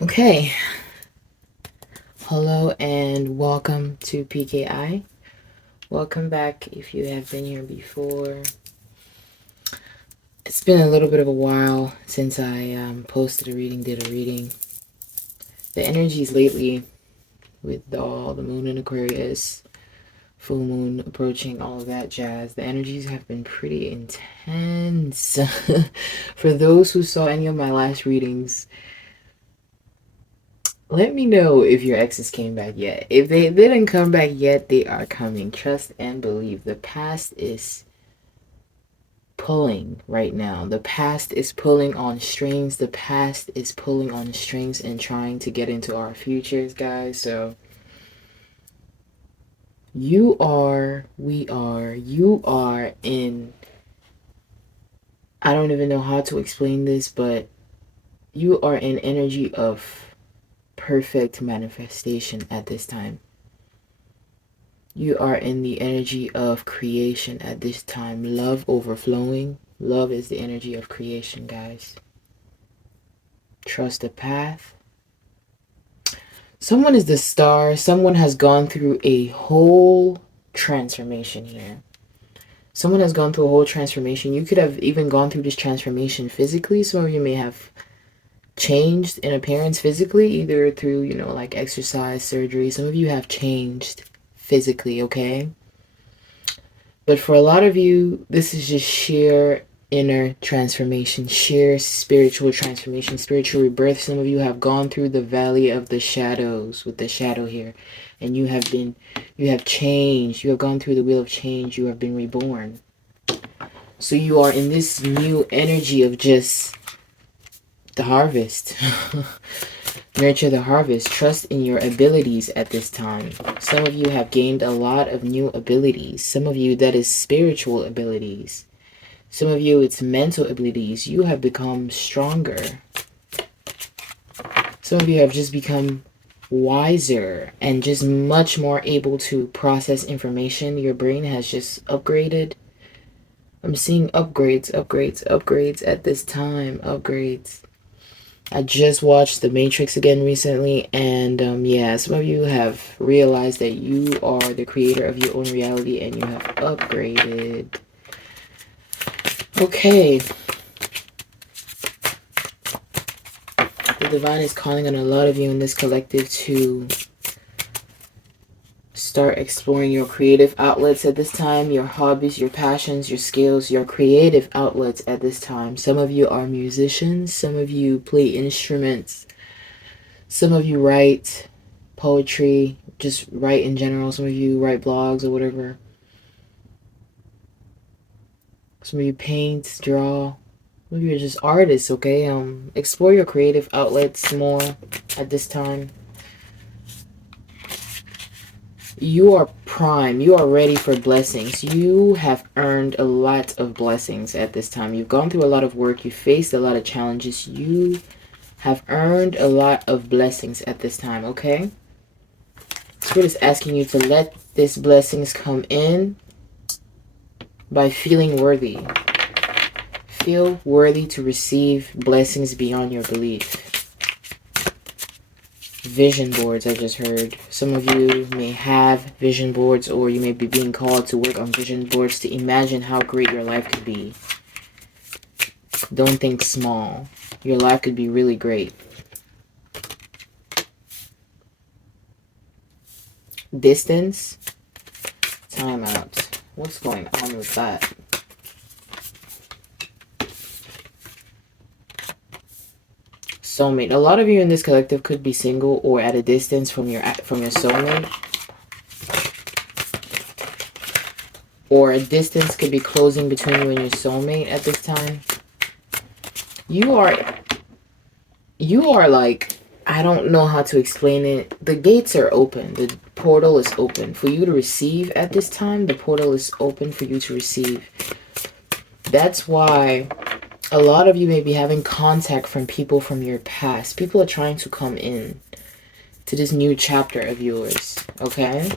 Okay, hello and welcome to PKI. Welcome back if you have been here before. It's been a little bit of a while since I posted a reading, did a reading. The energies lately with all the moon in Aquarius, full moon approaching, all of that jazz, the energies have been pretty intense. For those who saw any of my last readings, let me know if your exes came back yet. If they didn't come back yet, they are coming. Trust and believe. The past is pulling right now. The past is pulling on strings. The past is pulling on strings and trying to get into our futures, guys. So you are in, I don't even know how to explain this, but you are in energy of perfect manifestation at this time. You are in the energy of creation at this time. Love overflowing. Love is the energy of creation, guys. Trust the path. Someone is the star. Someone has gone through a whole transformation here. Someone has gone through a whole transformation. You could have even gone through this transformation physically. Some of you may have changed in appearance physically, either through, like exercise, surgery. Some of you have changed physically, okay? But for a lot of you, this is just sheer inner transformation, sheer spiritual transformation, spiritual rebirth. Some of you have gone through the valley of the shadows with the shadow here, and you have changed. You have gone through the wheel of change. You have been reborn. So you are in this new energy of just the harvest. Nurture the harvest. Trust in your abilities at this time. Some of you have gained a lot of new abilities. Some of you, that is spiritual abilities. Some of you, it's mental abilities. You have become stronger. Some of you have just become wiser and just much more able to process information. Your brain has just upgraded. I'm seeing upgrades at this time. Upgrades. I just watched The Matrix again recently, and yeah, some of you have realized that you are the creator of your own reality and you have upgraded. Okay. The divine is calling on a lot of you in this collective to start exploring your creative outlets at this time, your hobbies, your passions, your skills, your creative outlets at this time. Some of you are musicians, some of you play instruments, some of you write poetry, just write in general, some of you write blogs or whatever. Some of you paint, draw. Some of you are just artists, okay? Explore your creative outlets more at this time. You are prime. You are ready for blessings. You have earned a lot of blessings at this time. You've gone through a lot of work. You faced a lot of challenges. You have earned a lot of blessings at this time, okay? Spirit is asking you to let these blessings come in by feeling worthy. Feel worthy to receive blessings beyond your belief. Vision boards, I just heard. Some of you may have vision boards, or you may be being called to work on vision boards to imagine how great your life could be. Don't think small. Your life could be really great. Distance. Time out. What's going on with that? Soulmate. A lot of you in this collective could be single or at a distance from your soulmate. Or a distance could be closing between you and your soulmate at this time. You are like, I don't know how to explain it. The gates are open. The portal is open for you to receive at this time. The portal is open for you to receive. That's why a lot of you may be having contact from people from your past. People are trying to come in to this new chapter of yours, okay?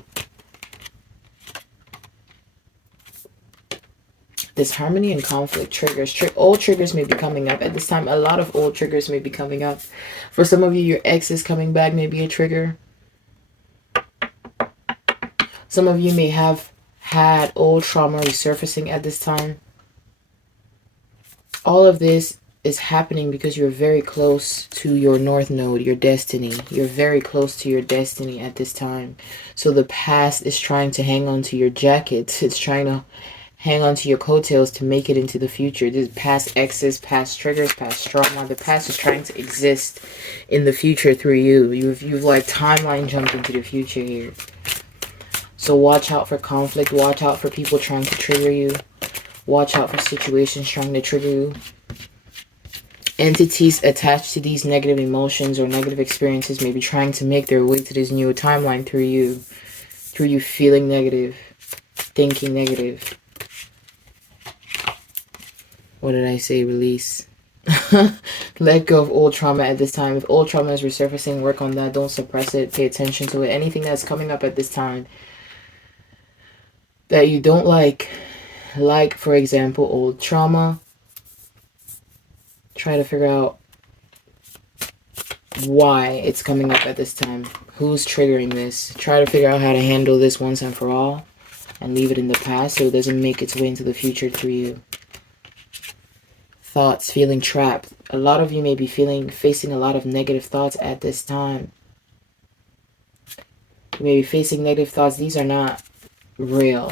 Disharmony and conflict triggers. Old triggers may be coming up at this time. A lot of old triggers may be coming up. For some of you, your ex is coming back, may be a trigger. Some of you may have had old trauma resurfacing at this time. All of this is happening because you're very close to your North Node, your destiny. You're very close to your destiny at this time. So the past is trying to hang on to your jacket. It's trying to hang on to your coattails to make it into the future. This past exes, past triggers, past trauma. The past is trying to exist in the future through you. You've like timeline jumped into the future here. So watch out for conflict. Watch out for people trying to trigger you. Watch out for situations trying to trigger you. Entities attached to these negative emotions or negative experiences may be trying to make their way to this new timeline through you. Through you feeling negative, thinking negative. What did I say? Release. Let go of old trauma at this time. If old trauma is resurfacing, work on that. Don't suppress it. Pay attention to it. Anything that's coming up at this time that you don't like, for example, old trauma, try to figure out why it's coming up at this time. Who's triggering this? Try to figure out how to handle this once and for all and leave it in the past so it doesn't make its way into the future through you. Thoughts, feeling trapped. A lot of you may be facing a lot of negative thoughts at this time. You may be facing negative thoughts. These are not real.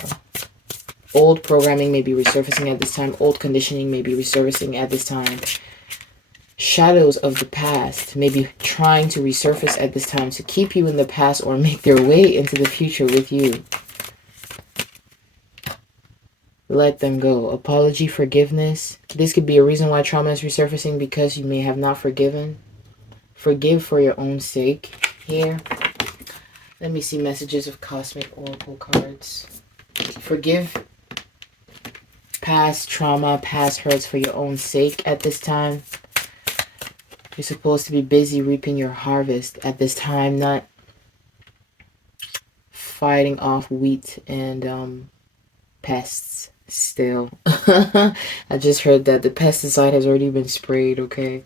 Old programming may be resurfacing at this time. Old conditioning may be resurfacing at this time. Shadows of the past may be trying to resurface at this time to keep you in the past or make their way into the future with you. Let them go. Apology, forgiveness. This could be a reason why trauma is resurfacing, because you may have not forgiven. Forgive for your own sake here. Let me see messages of Cosmic Oracle cards. Forgive past trauma, past hurts for your own sake at this time. You're supposed to be busy reaping your harvest at this time, not fighting off wheat and pests still. I just heard that the pesticide has already been sprayed, okay?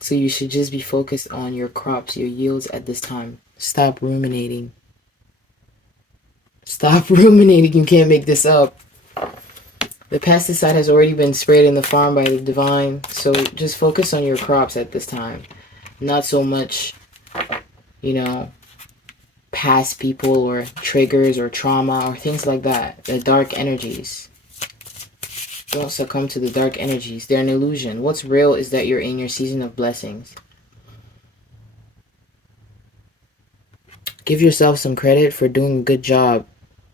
So you should just be focused on your crops, your yields at this time. Stop ruminating. Stop ruminating. You can't make this up. The pesticide has already been sprayed in the farm by the divine. So just focus on your crops at this time. Not so much, past people or triggers or trauma or things like that. The dark energies. Don't succumb to the dark energies. They're an illusion. What's real is that you're in your season of blessings. Give yourself some credit for doing a good job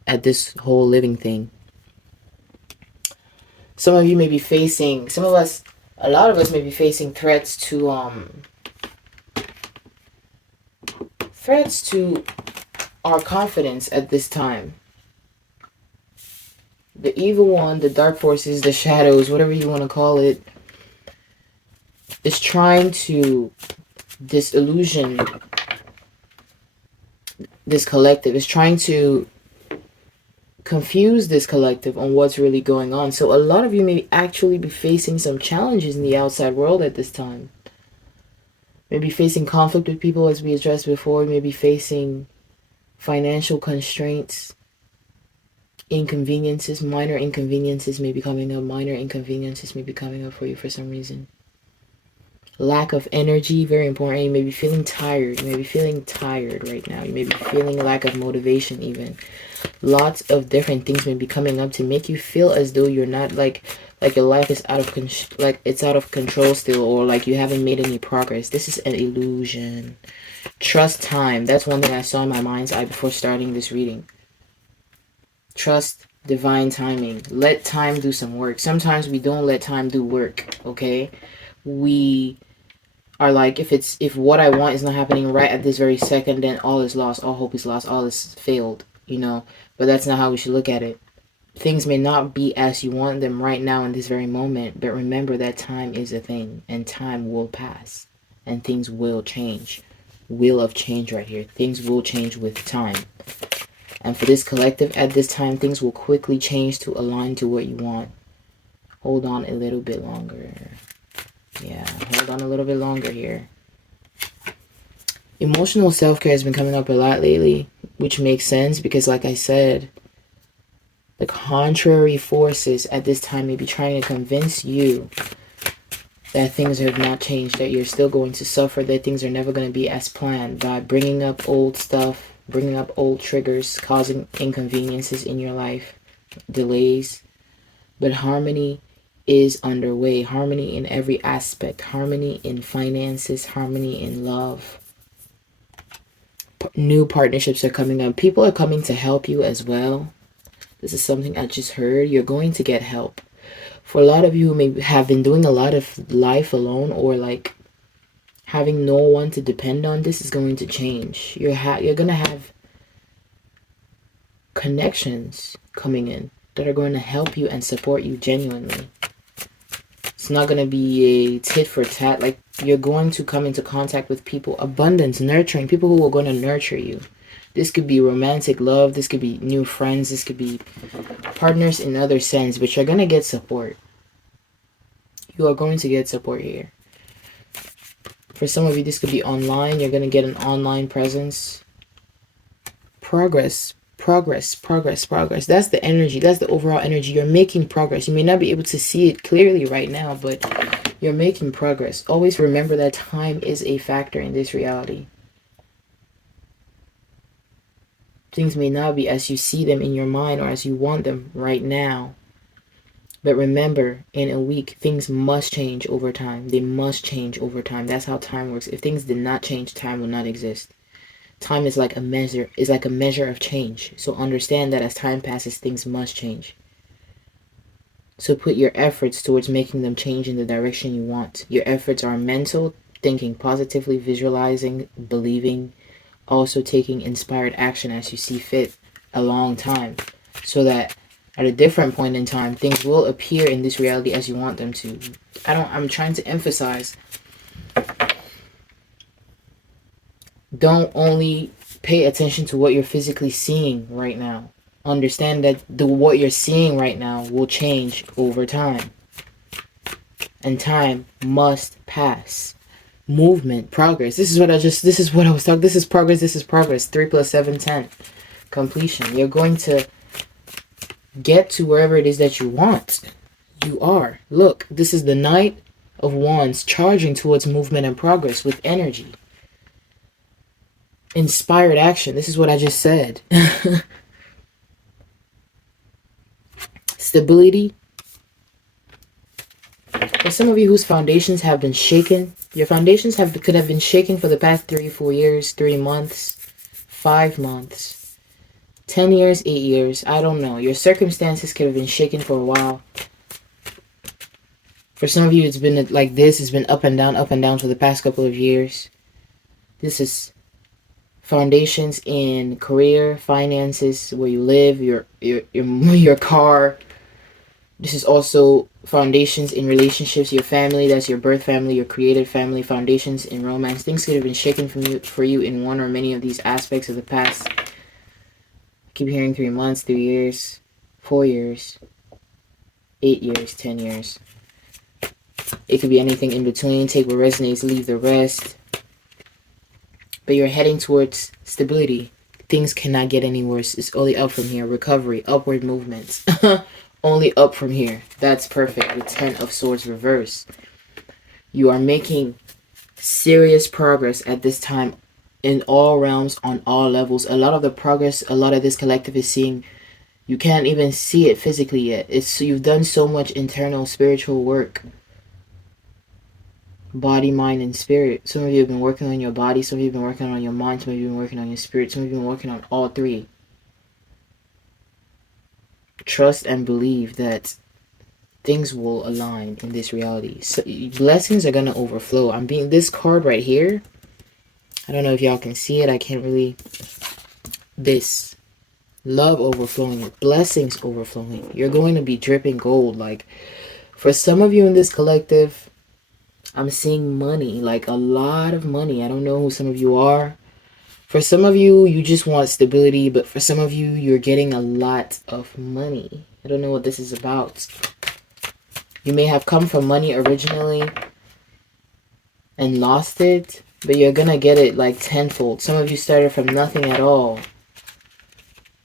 at this whole living thing. Some of you may be facing, a lot of us may be facing threats to our confidence at this time. The evil one, the dark forces, the shadows, whatever you want to call it, is trying to disillusion this collective, is trying to confuse this collective on what's really going on. So a lot of you may actually be facing some challenges in the outside world at this time. Maybe facing conflict with people, as we addressed before. Maybe facing financial constraints, inconveniences, minor inconveniences may be coming up. Minor inconveniences may be coming up for you for some reason. Lack of energy, very important. You may be feeling tired. You may be feeling tired right now. You may be feeling lack of motivation even. Lots of different things may be coming up to make you feel as though you're not like your life is out of control still, or like you haven't made any progress. This is an illusion. Trust time. That's one thing I saw in my mind's eye before starting this reading. Trust divine timing. Let time do some work. Sometimes we don't let time do work, okay? We are like, if what I want is not happening right at this very second, then all is lost, all hope is lost, all is failed, but that's not how we should look at it. Things may not be as you want them right now in this very moment, but remember that time is a thing, and time will pass, and things will change. Wheel of change right here. Things will change with time. And for this collective, at this time, things will quickly change to align to what you want. hold on a little bit longer. Yeah, hold on a little bit longer here. Emotional self-care has been coming up a lot lately, which makes sense because, like I said, the contrary forces at this time may be trying to convince you that things have not changed, that you're still going to suffer, that things are never going to be as planned, by bringing up old stuff, bringing up old triggers, causing inconveniences in your life, delays. But harmony is underway. Harmony in every aspect. Harmony in finances. Harmony in love. New partnerships are coming up. People are coming to help you as well. This is something I just heard. You're going to get help. For a lot of you who may have been doing a lot of life alone, or like having no one to depend on, this is going to change. You're going to have connections coming in that are going to help you and support you genuinely. It's not going to be a tit for tat. Like, you're going to come into contact with people, abundance, nurturing, people who are going to nurture you. This could be romantic love. This could be new friends. This could be partners in other sense. But you're going to get support. You are going to get support here. For some of you, this could be online. You're going to get an online presence. Progress. Progress. Progress. Progress. That's the energy. That's the overall energy. You're making progress. You may not be able to see it clearly right now, but you're making progress. Always remember that time is a factor in this reality. Things may not be as you see them in your mind or as you want them right now. But remember, in a week, things must change over time. They must change over time. That's how time works. If things did not change, time will not exist. Time is like a measure of change. So understand that as time passes, things must change. So put your efforts towards making them change in the direction you want. Your efforts are mental, thinking positively, visualizing, believing, also taking inspired action as you see fit a long time, so that at a different point in time, things will appear in this reality as you want them to. I'm trying to emphasize, don't only pay attention to what you're physically seeing right now. Understand that what you're seeing right now will change over time. And time must pass. Movement, progress. This is what I was talking. This is progress. 3 + 7, 10. Completion. You're going to get to wherever it is that you want. You are. Look, this is the Knight of Wands charging towards movement and progress with energy. Inspired action. This is what I just said. Stability. For some of you whose foundations have been shaken, your foundations could have been shaking for the past 3, 4 years, 3 months, 5 months, 10 years, 8 years. I don't know. Your circumstances could have been shaken for a while. For some of you, it's been like this. It's been up and down for the past couple of years. This is foundations in career, finances, where you live, your car. This is also foundations in relationships, your family, that's your birth family, your created family, foundations in romance. Things could have been shaken for you in one or many of these aspects of the past. I keep hearing 3 months, 3 years, 4 years, 8 years, 10 years. It could be anything in between. Take what resonates, leave the rest. But you're heading towards stability. Things cannot get any worse. It's only up from here. Recovery, upward movements. Only up from here. That's perfect. The 10 of Swords reverse. You are making serious progress at this time in all realms, on all levels. A lot of the progress, a lot of this collective is seeing, you can't even see it physically yet. You've done so much internal spiritual work. Body, mind, and spirit. Some of you have been working on your body. Some of you have been working on your mind. Some of you have been working on your spirit. Some of you have been working on all three. Trust and believe that things will align in this reality. So blessings are going to overflow. This card right here, I don't know if y'all can see it. I can't really. This. Love overflowing. Blessings overflowing. You're going to be dripping gold. Like, for some of you in this collective, I'm seeing money. Like, a lot of money. I don't know who some of you are. For some of you, you just want stability. But for some of you, you're getting a lot of money. I don't know what this is about. You may have come from money originally and lost it, but you're gonna get it like tenfold. Some of you started from nothing at all,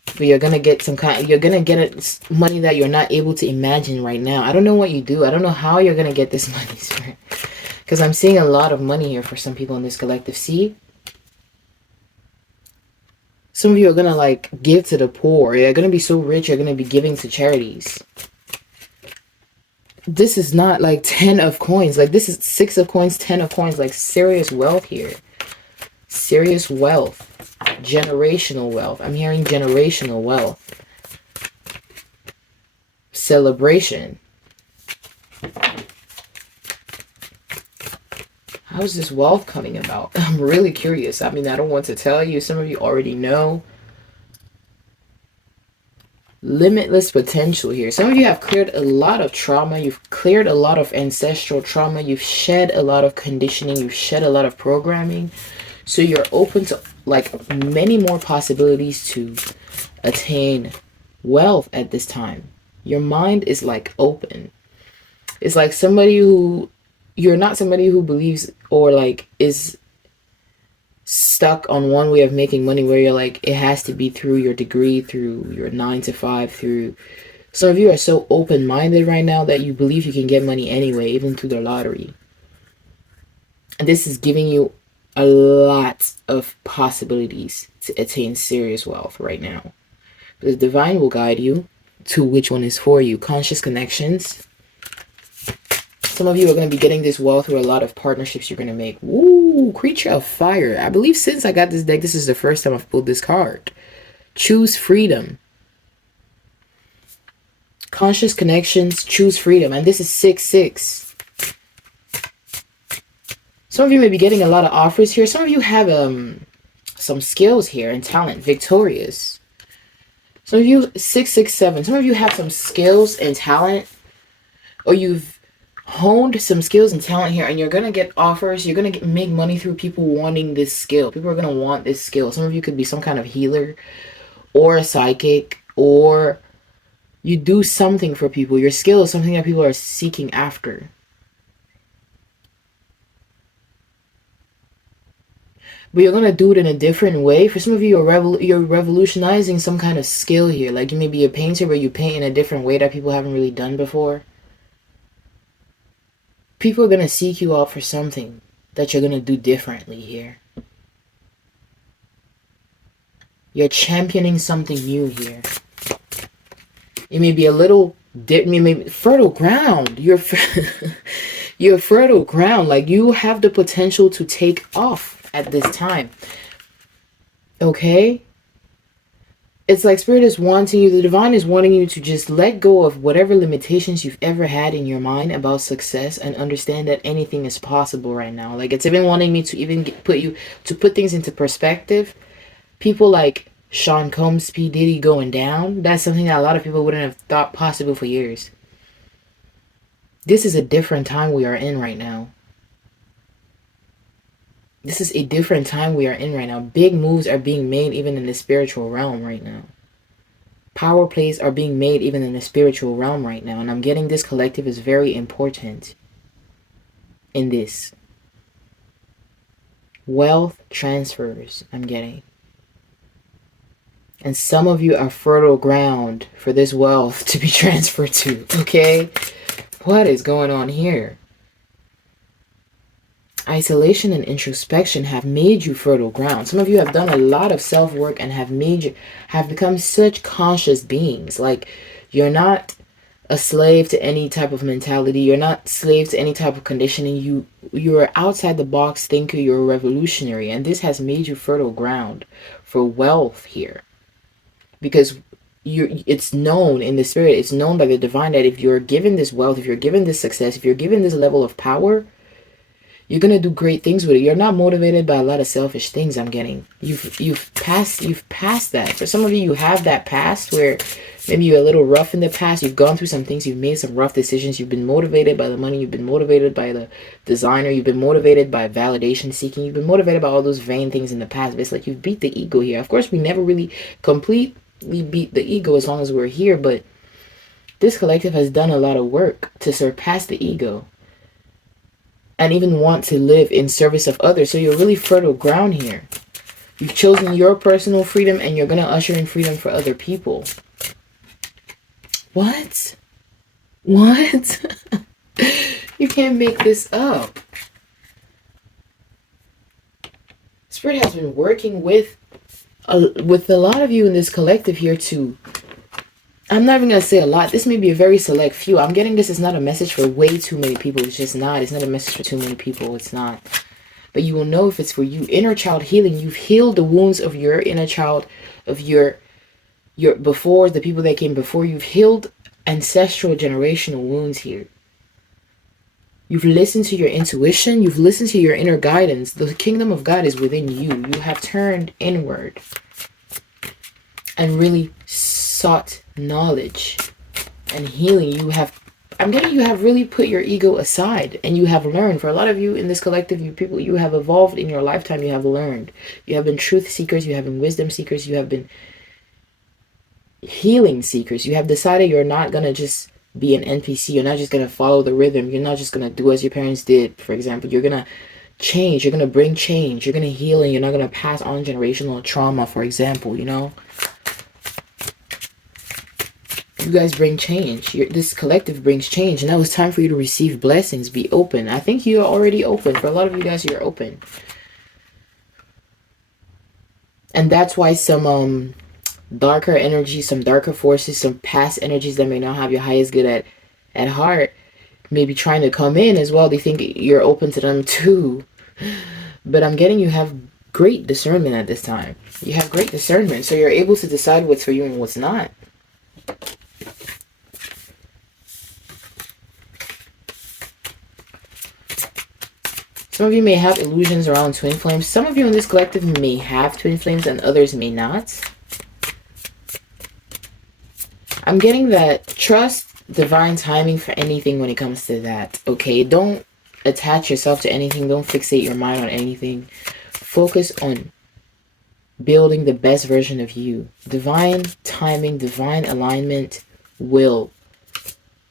but you're gonna get you're gonna get money that you're not able to imagine right now. I don't know what you do. I don't know how you're gonna get this money, Spirit, because I'm seeing a lot of money here for some people in this collective. See, some of you are gonna like give to the poor. You're gonna be so rich, you're gonna be giving to charities. This is not like 10 of coins. Like, this is 6 of coins, 10 of coins. Like, serious wealth here. Serious wealth. Generational wealth. I'm hearing generational wealth. Celebration. How is this wealth coming about? I'm really curious. I mean, I don't want to tell you. Some of you already know. Limitless potential here. Some of you have cleared a lot of trauma. You've cleared a lot of ancestral trauma. You've shed a lot of conditioning. You've shed a lot of programming. So you're open to like many more possibilities to attain wealth at this time. Your mind is like open. It's like somebody who, you're not somebody who believes or like is stuck on one way of making money where you're like, it has to be through your degree, through your 9 to 5, through... Some of you are so open-minded right now that you believe you can get money anyway, even through the lottery. And this is giving you a lot of possibilities to attain serious wealth right now. The divine will guide you to which one is for you. Conscious connections. Some of you are going to be getting this wealth through a lot of partnerships you're going to make. Woo! Creature of fire. I believe since I got this deck, this is the first time I've pulled this card. Choose freedom. Conscious connections. Choose freedom. And this is 6-6. Some of you may be getting a lot of offers here. Some of you have some skills here and talent. Victorious. Some of you, 6-6-7. Some of you have some skills and talent. Or you've honed some skills and talent here, and you're gonna get offers. You're gonna make money through people wanting this skill. People are gonna want this skill. Some of you could be some kind of healer or a psychic, or you do something for people. Your skill is something that people are seeking after. But you're gonna do it in a different way. For some of you, you're revolutionizing some kind of skill here. Like, you may be a painter, but you paint in a different way that people haven't really done before. People are going to seek you out for something that you're going to do differently here. You're championing something new here. It may be a little, fertile ground. You're fertile ground. Like, you have the potential to take off at this time. Okay? It's like Spirit is wanting you, the divine is wanting you to just let go of whatever limitations you've ever had in your mind about success and understand that anything is possible right now. Like, it's even wanting me to even put things into perspective. People like Sean Combs, P. Diddy going down, that's something that a lot of people wouldn't have thought possible for years. This is a different time we are in right now. This is a different time we are in right now. Big moves are being made even in the spiritual realm right now. Power plays are being made even in the spiritual realm right now. And I'm getting this collective is very important in this. Wealth transfers I'm getting. And some of you are fertile ground for this wealth to be transferred to. Okay? What is going on here? Isolation and introspection have made you fertile ground. Some of you have done a lot of self-work and have become such conscious beings. Like, you're not a slave to any type of mentality. You're not slave to any type of conditioning. You're outside the box thinker. You're a revolutionary. And this has made you fertile ground for wealth here. Because it's known in the spirit, it's known by the divine that if you're given this wealth, if you're given this success, if you're given this level of power, you're gonna do great things with it. You're not motivated by a lot of selfish things I'm getting. You've passed that. For some of you, you have that past where maybe you're a little rough in the past. You've gone through some things. You've made some rough decisions. You've been motivated by the money. You've been motivated by the designer. You've been motivated by validation seeking. You've been motivated by all those vain things in the past. But it's like you've beat the ego here. Of course, we never really completely beat the ego as long as we're here, but This collective has done a lot of work to surpass the ego and even want to live in service of others. So you're really fertile ground here. You've chosen your personal freedom and you're going to usher in freedom for other people. What? What? You can't make this up. Spirit has been working with a lot of you in this collective here to, I'm not even going to say a lot. This may be a very select few. I'm getting this is not a message for way too many people. It's just not. It's not a message for too many people. It's not. But you will know if it's for you. Inner child healing. You've healed the wounds of your inner child, of your before, the people that came before. You've healed ancestral generational wounds here. You've listened to your intuition. You've listened to your inner guidance. The kingdom of God is within you. You have turned inward and really sought knowledge and healing. You have, I'm getting, you have really put your ego aside and you have learned. For a lot of you in this collective, you people, you have evolved in your lifetime. You have learned. You have been truth seekers. You have been wisdom seekers. You have been healing seekers. You have decided you're not going to just be an NPC. You're not just going to follow the rhythm. You're not just going to do as your parents did, for example. You're going to change. You're going to bring change. You're going to heal, and you're not going to pass on generational trauma, for example, you know. You guys bring change. This collective brings change, and now it's time for you to receive blessings. Be open. I think you're already open. For a lot of you guys, you're open. And that's why some darker energies, some darker forces, some past energies that may not have your highest good at heart may be trying to come in as well. They think you're open to them too. But I'm getting you have great discernment at this time. You have great discernment, so you're able to decide what's for you and what's not. Some of you may have illusions around twin flames. Some of you in this collective may have twin flames and others may not. I'm getting that trust divine timing for anything when it comes to that, okay? Don't attach yourself to anything. Don't fixate your mind on anything. Focus on building the best version of you. Divine timing, divine alignment will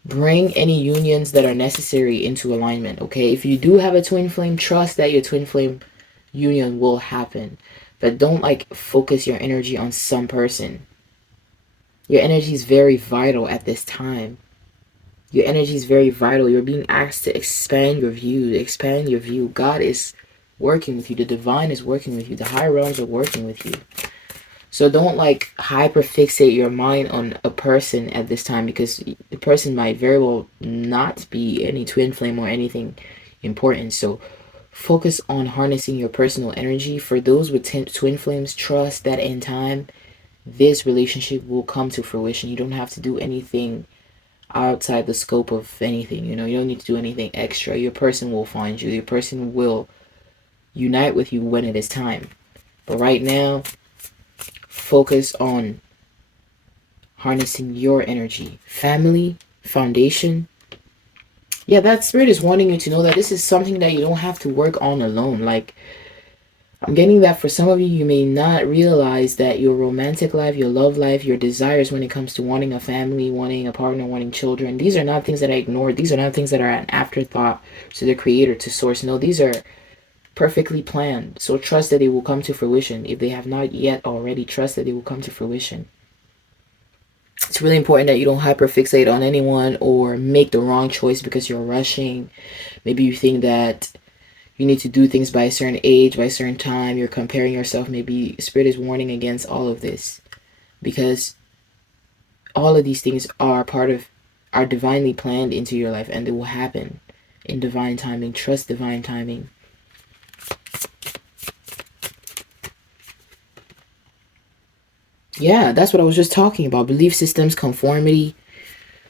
bring any unions that are necessary into alignment, okay? If you do have a twin flame, trust that your twin flame union will happen. But don't like focus your energy on some person. Your energy is very vital at this time. Your energy is very vital. You're being asked to expand your view. Expand your view. God is working with you. The divine is working with you. The higher realms are working with you. So don't like hyper fixate your mind on a person at this time, because the person might very well not be any twin flame or anything important. So focus on harnessing your personal energy. For those with twin flames, trust that in time, this relationship will come to fruition. You don't have to do anything outside the scope of anything. You know, you don't need to do anything extra. Your person will find you. Your person will unite with you when it is time. But right now, focus on harnessing your energy. Family, foundation. Yeah, that spirit is wanting you to know that this is something that you don't have to work on alone. Like, I'm getting that for some of you, you may not realize that your romantic life, your love life, your desires when it comes to wanting a family, wanting a partner, wanting children, these are not things that I ignored. These are not things that are an afterthought to the creator, to source. No, these are perfectly planned. So trust that they will come to fruition. If they have not yet already, trust that they will come to fruition. It's really important that you don't hyperfixate on anyone or make the wrong choice because you're rushing. Maybe you think that you need to do things by a certain age, by a certain time. You're comparing yourself. Maybe Spirit is warning against all of this, because all of these things are divinely planned into your life, and they will happen in divine timing. Trust divine timing. Yeah, that's what I was just talking about. Belief systems, conformity.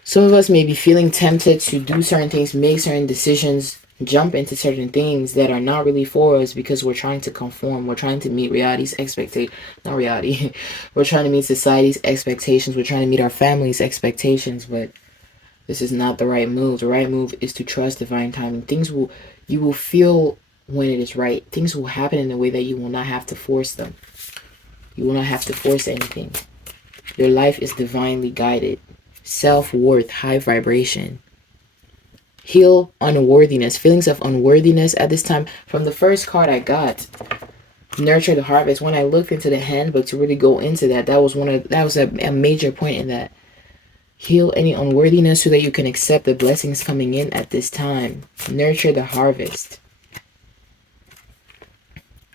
Some of us may be feeling tempted to do certain things, make certain decisions, jump into certain things that are not really for us because we're trying to conform. We're trying to meet reality's not reality. We're trying to meet society's expectations. We're trying to meet our family's expectations, but this is not the right move. The right move is to trust divine timing. You will feel when it is right. Things will happen in a way that you will not have to force them. You will not have to force anything. Your life is divinely guided. self-worth, high vibration. Heal unworthiness, feelings of unworthiness at this time. From the first card I got, nurture the harvest. When I looked into the handbook to really go into that, that was a major point in that. Heal any unworthiness so that you can accept the blessings coming in at this time. Nurture the harvest.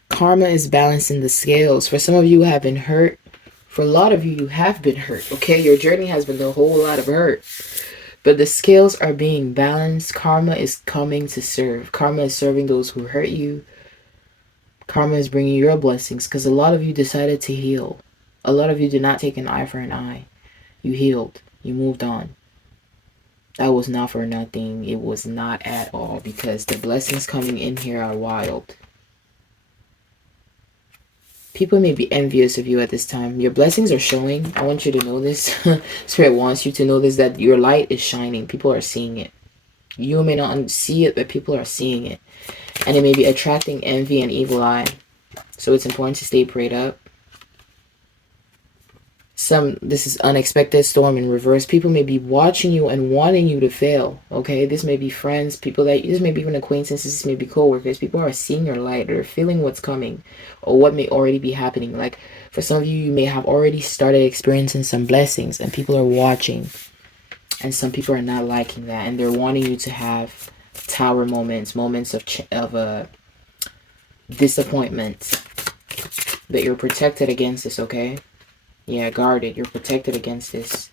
Karma is balancing the scales. For some of you who have been hurt. For a lot of you, you have been hurt. Okay, your journey has been a whole lot of hurt. But the scales are being balanced. Karma is coming to serve. Karma is serving those who hurt you. Karma is bringing your blessings. Because a lot of you decided to heal. A lot of you did not take an eye for an eye. You healed. You moved on. That was not for nothing. It was not at all. Because the blessings coming in here are wild. People may be envious of you at this time. Your blessings are showing. I want you to know this. Spirit wants you to know this, that your light is shining. People are seeing it. You may not see it, but people are seeing it. And it may be attracting envy and evil eye. So it's important to stay prayed up. This is unexpected storm in reverse. People may be watching you and wanting you to fail. Okay, this may be friends, this may be even acquaintances, this may be co-workers. People are seeing your light. They're feeling what's coming or what may already be happening. Like for some of you, you may have already started experiencing some blessings and people are watching. And some people are not liking that, and they're wanting you to have tower moments of disappointment. But you're protected against this, okay? Yeah, guarded. You're protected against this.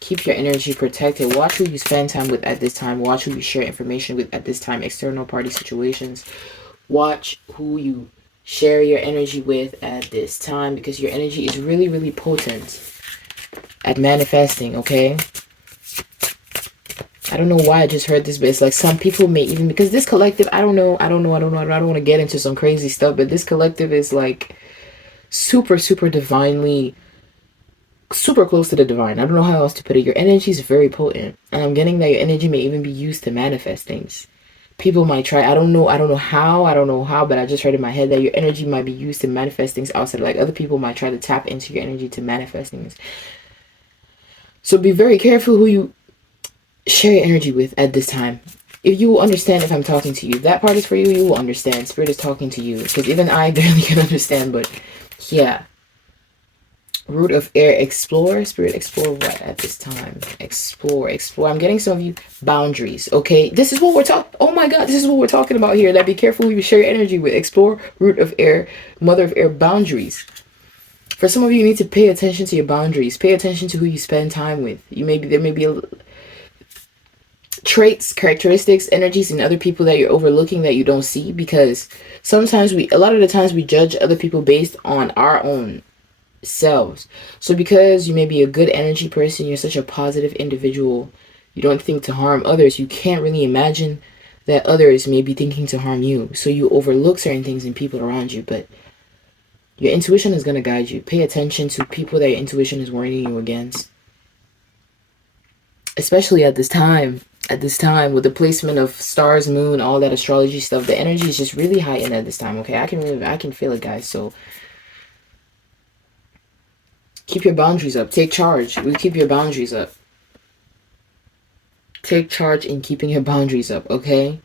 Keep your energy protected. Watch who you spend time with at this time. Watch who you share information with at this time. External party situations. Watch who you share your energy with at this time, because your energy is really, really potent at manifesting, okay? I don't know why I just heard this, but it's like some people may even, because this collective, I don't want to get into some crazy stuff, but this collective is like super, super divinely, super close to the divine. I don't know how else to put it. Your energy is very potent, and I'm getting that your energy may even be used to manifest things. People might try, I don't know how, but I just heard in my head that your energy might be used to manifest things outside. Like other people might try to tap into your energy to manifest things. So be very careful who you share your energy with at this time. If you will understand, if I'm talking to you, that part is for you. You will understand. Spirit is talking to you, because even I barely can understand. But yeah, root of air, explore. Spirit, explore what at this time? Explore. I'm getting some of you boundaries. Okay, this is what we're talking. Oh my God, this is what we're talking about here. That be careful who you share your energy with. Explore, root of air, mother of air, boundaries. For some of you, you need to pay attention to your boundaries. Pay attention to who you spend time with. There may be traits, characteristics, energies in other people that you're overlooking that you don't see, because sometimes a lot of the times we judge other people based on our own selves. So because you may be a good energy person, you're such a positive individual, you don't think to harm others, you can't really imagine that others may be thinking to harm you. So you overlook certain things in people around you, but your intuition is going to guide you. Pay attention to people that your intuition is warning you against. Especially at this time with the placement of stars, moon, all that astrology stuff, the energy is just really heightened at this time. Okay, I can feel it, guys. So keep your boundaries up. Take charge. We keep your boundaries up. Take charge in keeping your boundaries up. Okay.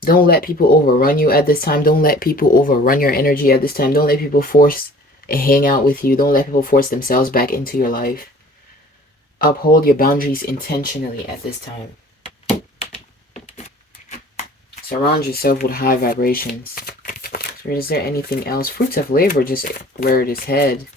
Don't let people overrun you at this time. Don't let people overrun your energy at this time. Don't let people force a hangout with you. Don't let people force themselves back into your life. Uphold your boundaries intentionally at this time. Surround yourself with high vibrations. Is there anything else? Fruits of labor just reared its head.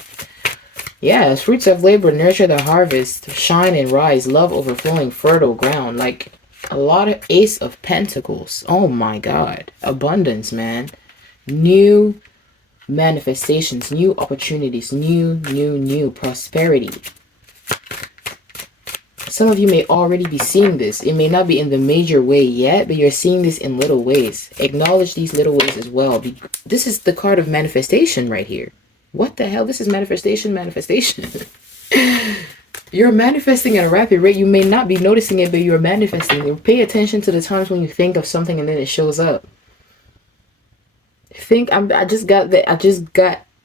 Yes, fruits of labor nurture the harvest. Shine and rise. Love overflowing fertile ground. Like a lot of Ace of Pentacles. Oh my God. Abundance, man. New manifestations. New opportunities. New prosperity. Some of you may already be seeing this. It may not be in the major way yet, but you're seeing this in little ways. Acknowledge these little ways as well. This is the card of manifestation right here. What the hell? This is manifestation. You're manifesting at a rapid rate. You may not be noticing it, but you're manifesting. Pay attention to the times when you think of something and then it shows up. I just got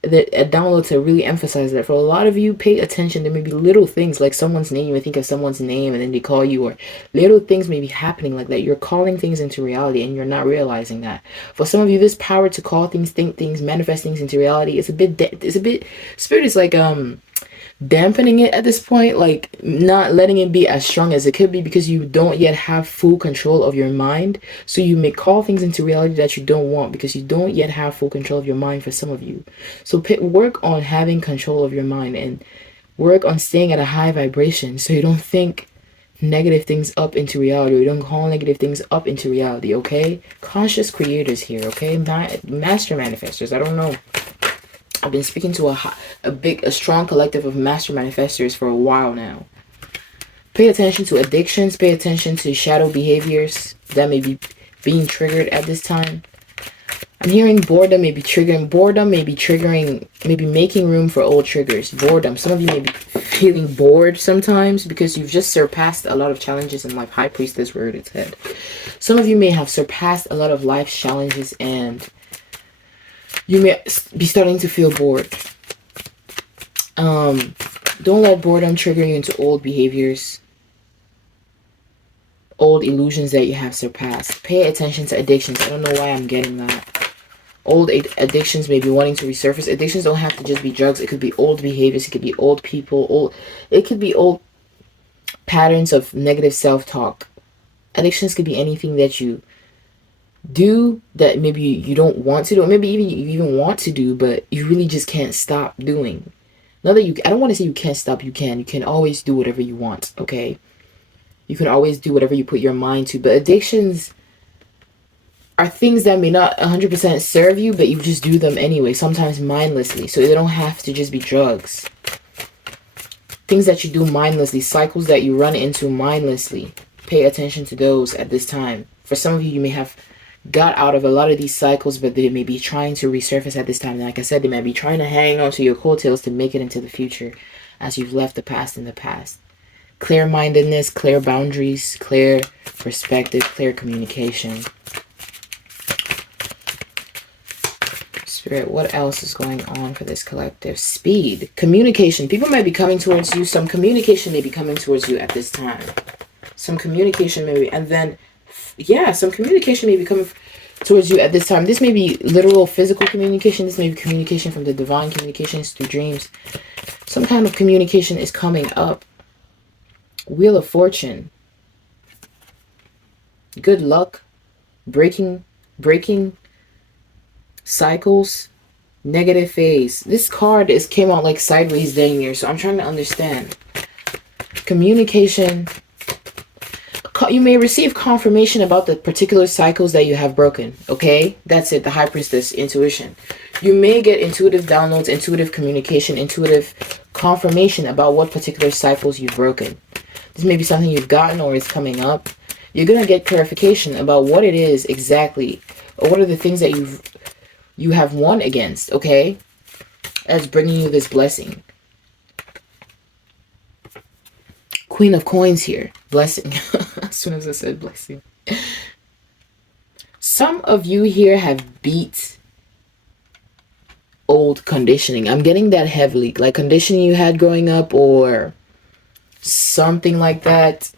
a download to really emphasize that for a lot of you, pay attention. There may be little things like someone's name. You may think of someone's name and then they call you, or little things may be happening like that. You're calling things into reality and you're not realizing that. For some of you, this power to call things, think things, manifest things into reality, it's a bit spirit is like dampening it at this point, like not letting it be as strong as it could be, because you don't yet have full control of your mind. So you may call things into reality that you don't want because you don't yet have full control of your mind for some of you. So work on having control of your mind and work on staying at a high vibration so you don't think negative things up into reality, or you don't call negative things up into reality. Okay, conscious creators here. Okay, master manifestors. I don't know, I've been speaking to a strong collective of master manifestors for a while now. Pay attention to addictions. Pay attention to shadow behaviors that may be being triggered at this time. I'm hearing boredom may be triggering. Boredom may be triggering, maybe making room for old triggers. Boredom. Some of you may be feeling bored sometimes because you've just surpassed a lot of challenges in life. High Priestess reared its head. Some of you may have surpassed a lot of life's challenges and you may be starting to feel bored. Don't let boredom trigger you into old behaviors, old illusions that you have surpassed. Pay attention to addictions. I don't know why I'm getting that. Old addictions may be wanting to resurface. Addictions don't have to just be drugs. It could be old behaviors. It could be old people. It could be old patterns of negative self-talk. Addictions could be anything that you do that maybe you don't want to do, or maybe even you even want to do, but you really just can't stop doing. Not that I don't want to say you can't stop. You can always do whatever you want. Okay, you can always do whatever you put your mind to. But addictions are things that may not 100% serve you, but you just do them anyway, sometimes mindlessly. So they don't have to just be drugs. Things that you do mindlessly, cycles that you run into mindlessly. Pay attention to those at this time. For some of you, you may have got out of a lot of these cycles, but they may be trying to resurface at this time. And like I said, they might be trying to hang on to your coattails to make it into the future as you've left the past in the past. Clear-mindedness, clear boundaries, clear perspective, clear communication. Spirit, what else is going on for this collective? Speed, communication. People might be coming towards you. Some communication may be coming towards you at this time. Some communication may be, and then yeah, some communication may be coming towards you at this time. This may be literal physical communication. This may be communication from the divine, communications through dreams. Some kind of communication is coming up. Wheel of Fortune. Good luck. Breaking cycles. Negative phase. This card came out like sideways dang near, so I'm trying to understand. Communication. You may receive confirmation about the particular cycles that you have broken. Okay, that's it. The High Priestess, intuition. You may get intuitive downloads, intuitive communication, intuitive confirmation about what particular cycles you've broken. This may be something you've gotten or is coming up. You're gonna get clarification about what it is exactly, or what are the things that you have won against. Okay, that's bringing you this blessing. Queen of Coins here. Blessing. As soon as I said blessing. Some of you here have beat old conditioning. I'm getting that heavily. Like conditioning you had growing up or something like that.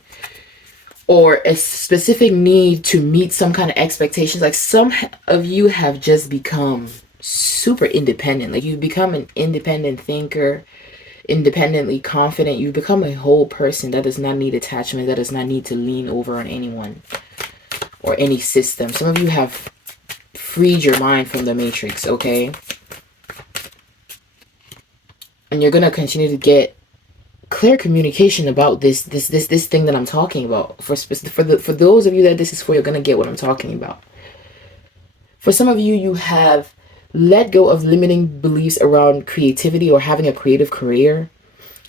Or a specific need to meet some kind of expectations. Like some of you have just become super independent. Like you've become an independent thinker, independently confident. You become a whole person that does not need attachment, that does not need to lean over on anyone or any system. Some of you have freed your mind from the matrix, okay? And you're gonna continue to get clear communication about this thing that I'm talking about. For those of you that this is for, you're gonna get what I'm talking about. For some of you, you have let go of limiting beliefs around creativity or having a creative career.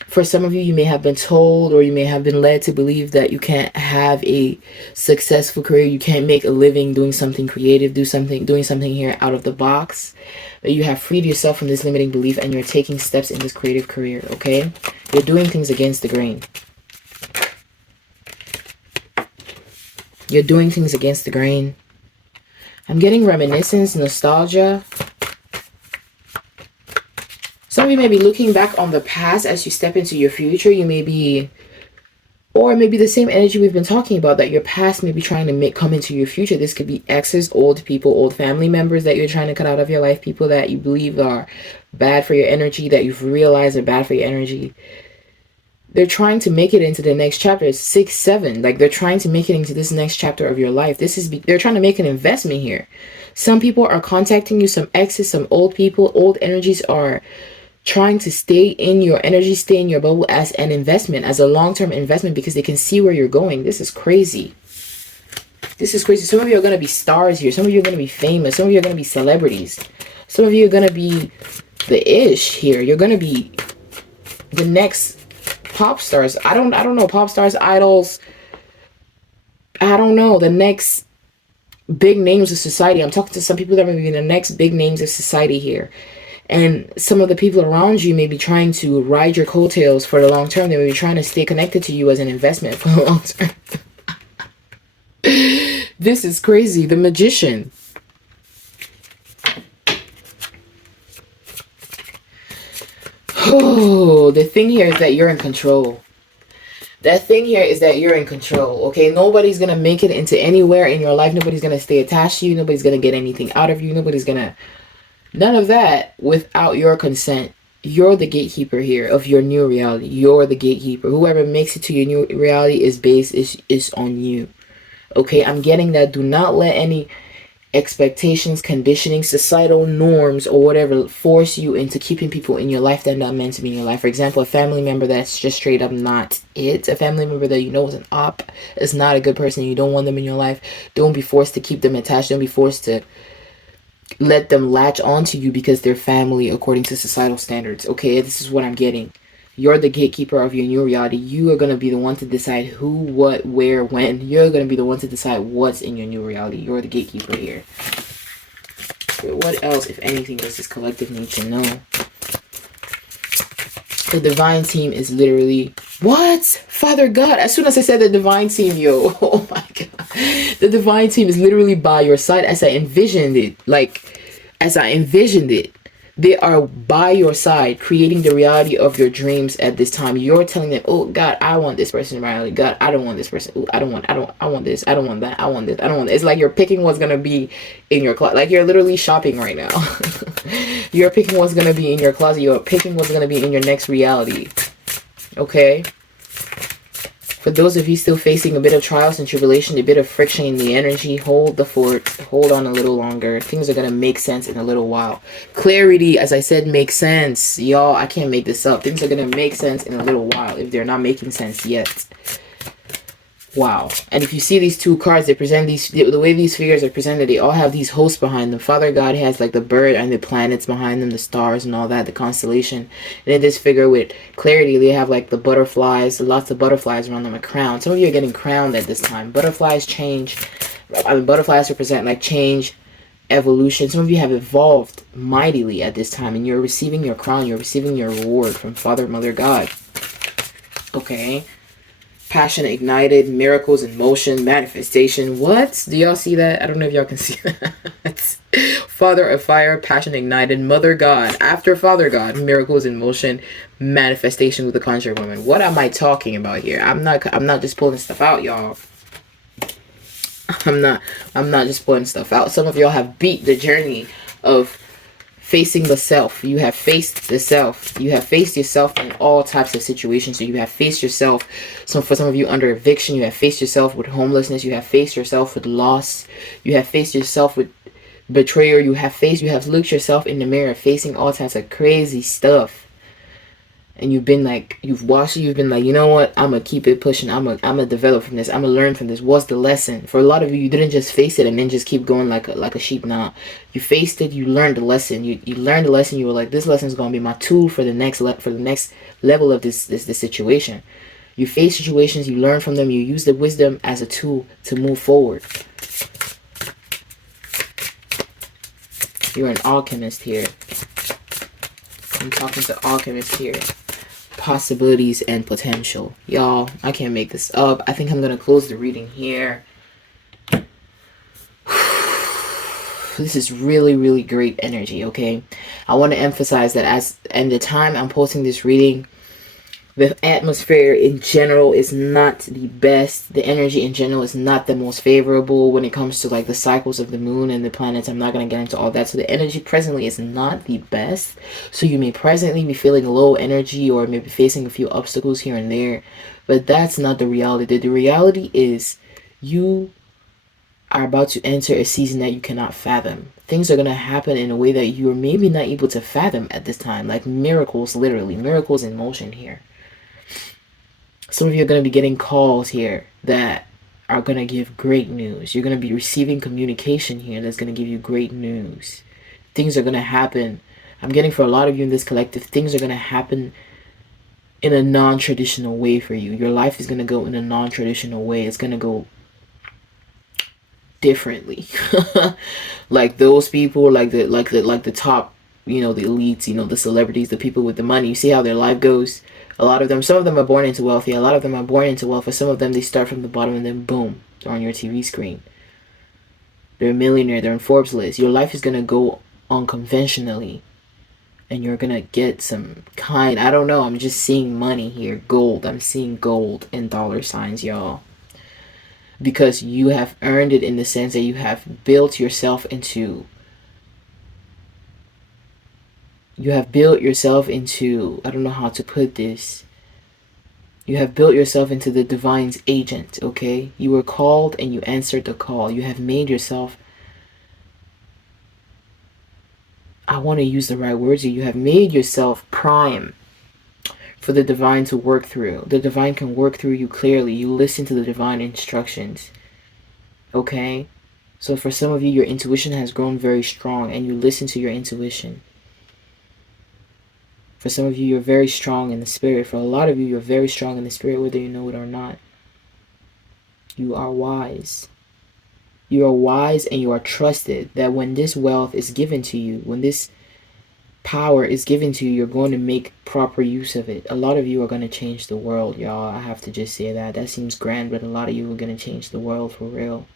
For some of you, you may have been told or you may have been led to believe that you can't have a successful career. You can't make a living doing something creative, doing something here out of the box. But you have freed yourself from this limiting belief and you're taking steps in this creative career, okay? You're doing things against the grain. You're doing things against the grain. I'm getting reminiscence, nostalgia. Some of you may be looking back on the past as you step into your future. You may be, or maybe the same energy we've been talking about, that your past may be trying to come into your future. This could be exes, old people, old family members that you're trying to cut out of your life, people that you believe are bad for your energy, that you've realized are bad for your energy. They're trying to make it into the next chapter. It's 6, 7. Like, they're trying to make it into this next chapter of your life. They're trying to make an investment here. Some people are contacting you, some exes, some old people, old energies are trying to stay in your energy, stay in your bubble as an investment, as a long-term investment, because they can see where you're going. This is crazy. This is crazy. Some of you are going to be stars here. Some of you are going to be famous. Some of you are going to be celebrities. Some of you are going to be the ish here. You're going to be the next pop stars. I don't know, pop stars, idols. I don't know, the next big names of society. I'm talking to some people that may be the next big names of society here. And some of the people around you may be trying to ride your coattails for the long term. They may be trying to stay connected to you as an investment for the long term. This is crazy. The Magician. Oh, the thing here is that you're in control. That thing here is that you're in control, okay? Nobody's going to make it into anywhere in your life. Nobody's going to stay attached to you. Nobody's going to get anything out of you. Nobody's going to... None of that without your consent. You're the gatekeeper here of your new reality. You're the gatekeeper. Whoever makes it to your new reality is on you. Okay, I'm getting that. Do not let any expectations, conditioning, societal norms, or whatever force you into keeping people in your life that are not meant to be in your life. For example, a family member that's just straight up not it. A family member that you know is an op, is not a good person. You don't want them in your life. Don't be forced to keep them attached. Don't be forced to let them latch onto you because they're family according to societal standards. Okay, this is what I'm getting. You're the gatekeeper of your new reality. You are going to be the one to decide who, what, where, when. You're going to be the one to decide what's in your new reality. You're the gatekeeper here. What else, if anything, does this collective need to know? The divine team is literally... What? Father God. As soon as I said the divine team, yo. Oh my God. The divine team is literally by your side as I envisioned it. Like, as I envisioned it. They are by your side, creating the reality of your dreams at this time. You're telling them, oh, God, I want this person in reality. God, I don't want this person. Ooh, I want this. I don't want that. I want this. I don't want this. It's like you're picking what's going to be in your closet. Like you're literally shopping right now. You're picking what's going to be in your closet. You're picking what's going to be in your next reality. Okay? For those of you still facing a bit of trials and tribulation, a bit of friction in the energy, hold the fort, hold on a little longer. Things are going to make sense in a little while. Clarity, as I said, makes sense. Y'all, I can't make this up. Things are going to make sense in a little while if they're not making sense yet. Wow. And if you see these two cards, they present these, the way these figures are presented, they all have these hosts behind them. Father God has like the bird and the planets behind them, the stars and all that, the constellation. And in this figure with clarity, they have like the butterflies, lots of butterflies around them, a crown. Some of you are getting crowned at this time. Butterflies change. I mean, butterflies represent like change, evolution. Some of you have evolved mightily at this time and you're receiving your crown. You're receiving your reward from Father, Mother, God. Okay. Passion ignited, miracles in motion, manifestation. What? Do y'all see that? I don't know if y'all can see that. Father of fire, passion ignited, Mother God. After Father God, miracles in motion, manifestation with the Conjured Woman. What am I talking about here? I'm not just pulling stuff out, y'all. I'm not just pulling stuff out. Some of y'all have beat the journey of facing the self. You have faced the self. You have faced yourself in all types of situations. So you have faced yourself. So for some of you under eviction, you have faced yourself with homelessness. You have faced yourself with loss. You have faced yourself with betrayal. You have looked yourself in the mirror facing all types of crazy stuff. And you've been like, you've been like, you know what? I'm going to keep it pushing. I'm going to develop from this. I'm going to learn from this. What's the lesson? For a lot of you, you didn't just face it and then just keep going like a sheep. Nah, you faced it. You learned the lesson. You learned the lesson. You were like, this lesson is going to be my tool for the next level of this situation. You face situations. You learn from them. You use the wisdom as a tool to move forward. You're an alchemist here. I'm talking to alchemists here. Possibilities and potential. Y'all, I can't make this up. I think I'm going to close the reading here. this is really, really great energy, okay? I want to emphasize that and the time I'm posting this reading, the atmosphere in general is not the best. The energy in general is not the most favorable when it comes to like the cycles of the moon and the planets. I'm not going to get into all that. So the energy presently is not the best. So you may presently be feeling low energy or maybe facing a few obstacles here and there. But that's not the reality. The reality is you are about to enter a season that you cannot fathom. Things are going to happen in a way that you are maybe not able to fathom at this time. Like miracles, literally. Miracles in motion here. Some of you are going to be getting calls here that are going to give great news. You're going to be receiving communication here that's going to give you great news. Things are going to happen. I'm getting for a lot of you in this collective, things are going to happen in a non-traditional way for you. Your life is going to go in a non-traditional way. It's going to go differently. Like those people, like the top, the elites, the celebrities, the people with the money. You see how their life goes? A lot of them, some of them are born into wealth. Yeah, a lot of them are born into wealth. For some of them, they start from the bottom and then boom, they're on your TV screen. They're a millionaire. They're on Forbes list. Your life is going to go unconventionally. And you're going to get some I don't know. I'm just seeing money here. Gold. I'm seeing gold and dollar signs, y'all. Because you have earned it in the sense that you have built yourself into I don't know how to put this. You have built yourself into the divine's agent, okay? You were called and you answered the call. You have made yourself, I want to use the right words here. You have made yourself prime for the divine to work through. The divine can work through you clearly. You listen to the divine instructions, okay? So for some of you, your intuition has grown very strong and you listen to your intuition. For some of you, you're very strong in the spirit. For a lot of you, you're very strong in the spirit, whether you know it or not. You are wise. You are wise and you are trusted that when this wealth is given to you, when this power is given to you, you're going to make proper use of it. A lot of you are going to change the world, y'all. I have to just say that. That seems grand, but a lot of you are going to change the world for real.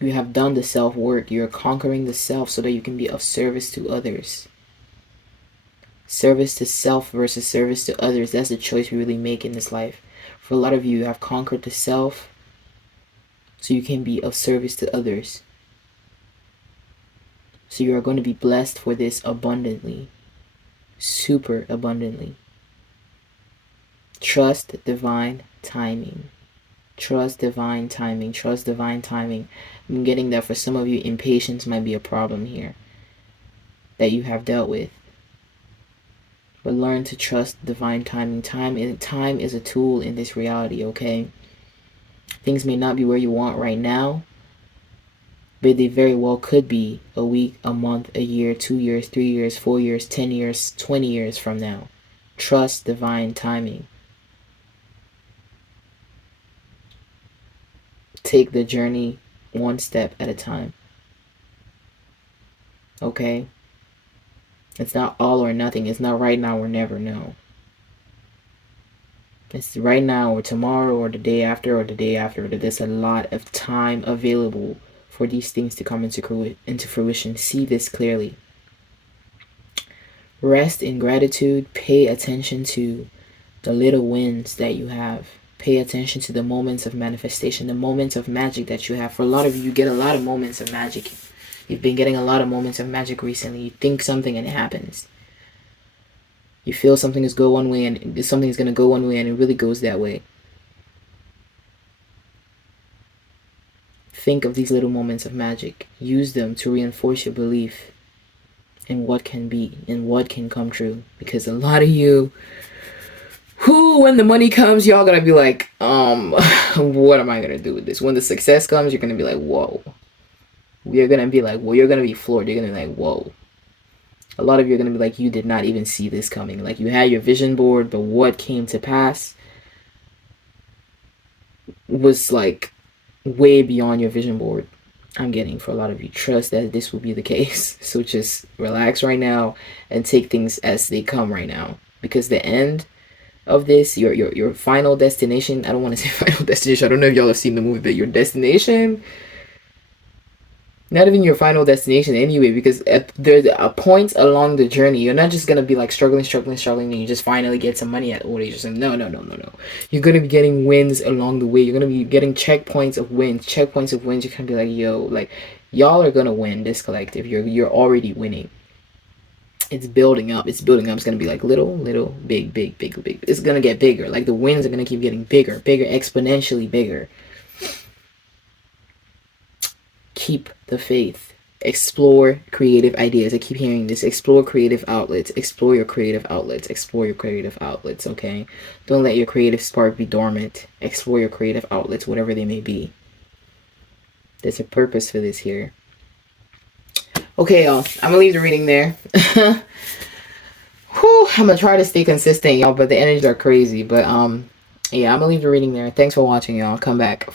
You have done the self-work. You're conquering the self so that you can be of service to others. Service to self versus service to others. That's the choice we really make in this life. For a lot of you, you have conquered the self so you can be of service to others. So you are going to be blessed for this abundantly. Super abundantly. Trust divine timing. Trust divine timing. Trust divine timing. I'm getting that for some of you, impatience might be a problem here that you have dealt with. But learn to trust divine timing. Time is a tool in this reality, okay? Things may not be where you want right now, but they very well could be a week, a month, a year, 2 years, 3 years, 4 years, 10 years, 20 years from now. Trust divine timing. Take the journey one step at a time. Okay? It's not all or nothing. It's not right now or never, no. It's right now or tomorrow or the day after or the day after. There's a lot of time available for these things to come into fruition. See this clearly. Rest in gratitude. Pay attention to the little wins that you have. Pay attention to the moments of manifestation, the moments of magic that you have. For a lot of you, you get a lot of moments of magic. You've been getting a lot of moments of magic recently. You think something and it happens. You feel something is go one way and something is going to go one way and it really goes that way. Think of these little moments of magic. Use them to reinforce your belief in what can be and what can come true. Because a lot of you, when the money comes, y'all going to be like, what am I going to do with this? When the success comes, you're going to be like, whoa. You're going to be like, well, you're going to be floored. You're going to be like, whoa. A lot of you are going to be like, you did not even see this coming. Like, you had your vision board, but what came to pass was like way beyond your vision board. I'm getting for a lot of you. Trust that this will be the case. So just relax right now and take things as they come right now. Because the end of this, your final destination, I don't want to say final destination. I don't know if y'all have seen the movie, but your destination, Not even your final destination anyway, because there's points along the journey. You're not just gonna be like struggling, and you just finally get some money at old age or something. No. You're gonna be getting wins along the way. You're gonna be getting checkpoints of wins. Checkpoints of wins. You're gonna be like, yo, like y'all are gonna win this collective. You're already winning. It's building up. It's building up. It's gonna be like little, big. It's gonna get bigger. Like the wins are gonna keep getting bigger, exponentially bigger. Keep the faith. Explore creative ideas. I keep hearing this. Explore creative outlets. Explore your creative outlets. Explore your creative outlets, okay? Don't let your creative spark be dormant. Explore your creative outlets, whatever they may be. There's a purpose for this here. Okay, y'all. I'm gonna leave the reading there. Whew, I'm gonna try to stay consistent, y'all, but the energies are crazy. But yeah, I'm gonna leave the reading there. Thanks for watching, y'all. Come back.